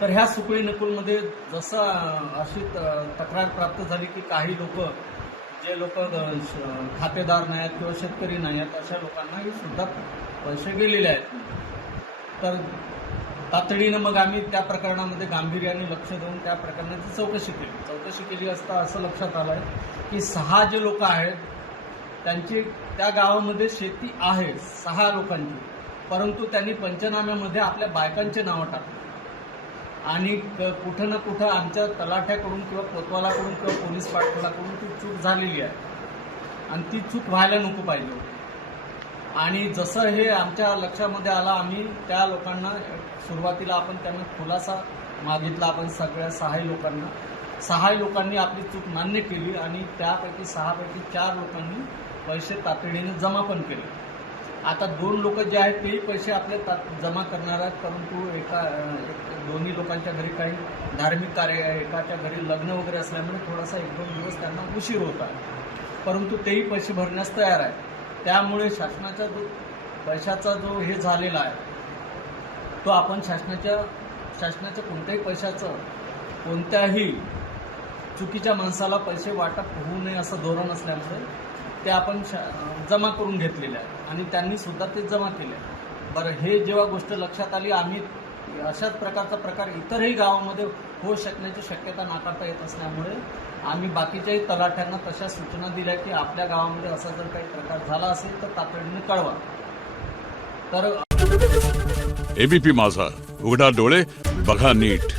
तर ह्या सुकळी नकुलमध्ये जसं अशी तक्रार प्राप्त झाली की काही लोक जे लोक खातेदार नाही आहेत किंवा शेतकरी नाही आहेत अशा लोकांनाही सुद्धा पैसे गेलेले आहेत। तर तातडीनं मग आम्ही त्या प्रकरणामध्ये गांभीर्याने लक्ष देऊन त्या प्रकरणाची चौकशी केली असता असं लक्षात आलं आहे की 6 जे लोक आहेत त्यांची त्या गावामध्ये शेती आहे 6 लोकांची, परंतु त्यांनी पंचनाम्यामध्ये आपल्या बायकांचे नावं टाकले आणि कुठं ना कुठं आमच्या तलाठ्याकडून किंवा कोतवालाकडून किंवा पोलीस पाटलाकडून ती चूक झालेली आहे आणि ती चूक व्हायला नको पाहिजे होती। आणि जसं हे आमच्या लक्षामध्ये आलं आम्ही त्या लोकांना सुरुवातीला आपण त्यांना खुलासा मागितला, आपण सगळ्या 6 लोकांनी आपली चूक मान्य केली आणि त्यापैकी 6 पैकी 4 लोकांनी पैसे तातडीने जमा पण केले। आता 2 लोक जे आहेत तेही पैसे आपले जमा करणार आहेत, परंतु दोन्ही लोकांच्या घरी काही धार्मिक कार्य आहे, एकाच्या घरी लग्न वगैरे असल्यामुळे थोडासा 1-2 दिवस त्यांना उशीर होता, परंतु तेही पैसे भरण्यास तयार आहेत। त्यामुळे शासनाचा जो पैशाचा जो हे झालेला आहे तो आपण शासनाच्या कोणत्याही पैशाचं कोणत्याही चुकीच्या माणसाला पैसे वाटप होऊ नये असं धोरण असल्यामुळे ते आपण जमा करून घेतलेले आहे आणि त्यांनी सुद्धा ते जमा केले। बरं, हे जेव्हा गोष्ट लक्षात आली आम्ही अशाच प्रकारचा प्रकार इतरही गावामध्ये होऊ शकण्याची शक्यता नाकारता येत असल्यामुळे आम्ही बाकीच्याही तलाठ्यांना तशा सूचना दिल्या की आपल्या गावामध्ये असा जर काही प्रकार झाला असेल तर तातडीने कळवा। तर एबीपी माझा, उघडा डोळे बघा नीट।